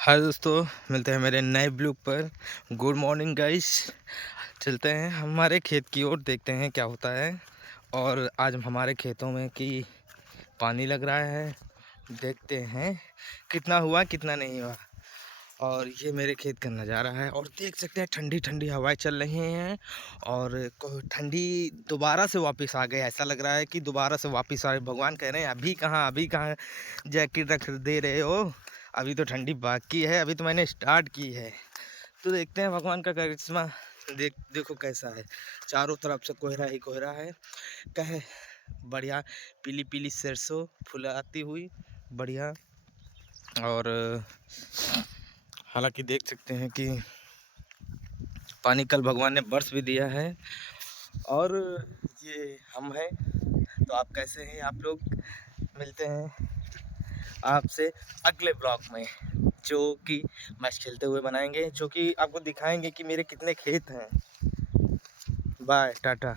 हाय दोस्तों, मिलते हैं मेरे नए ब्लॉग पर। Good morning guys. चलते हैं हमारे खेत की ओर, देखते हैं क्या होता है। और आज हमारे खेतों में कि पानी लग रहा है, देखते हैं कितना हुआ कितना नहीं हुआ। और ये मेरे खेत का नज़ारा है और देख सकते हैं ठंडी ठंडी हवाएं चल रही हैं। और ठंडी दोबारा से वापस आ गई, ऐसा लग रहा है कि दोबारा से वापस आ रहे। भगवान कह रहे हैं अभी कहाँ जैकेट रख दे रहे हो, अभी तो ठंडी बाकी है, अभी तो मैंने स्टार्ट की है। तो देखते हैं भगवान का करिश्मा। देखो कैसा है, चारों तरफ से कोहरा ही कोहरा है। कहे बढ़िया, पीली पीली सरसों फुलाती हुई बढ़िया। और हालांकि देख सकते हैं कि पानी कल भगवान ने बरस भी दिया है। और ये हम हैं, तो आप कैसे हैं आप लोग। मिलते हैं आपसे अगले ब्लॉग में, जो कि मैच खेलते हुए बनाएंगे, जो कि आपको दिखाएंगे कि मेरे कितने खेत हैं। बाय टाटा।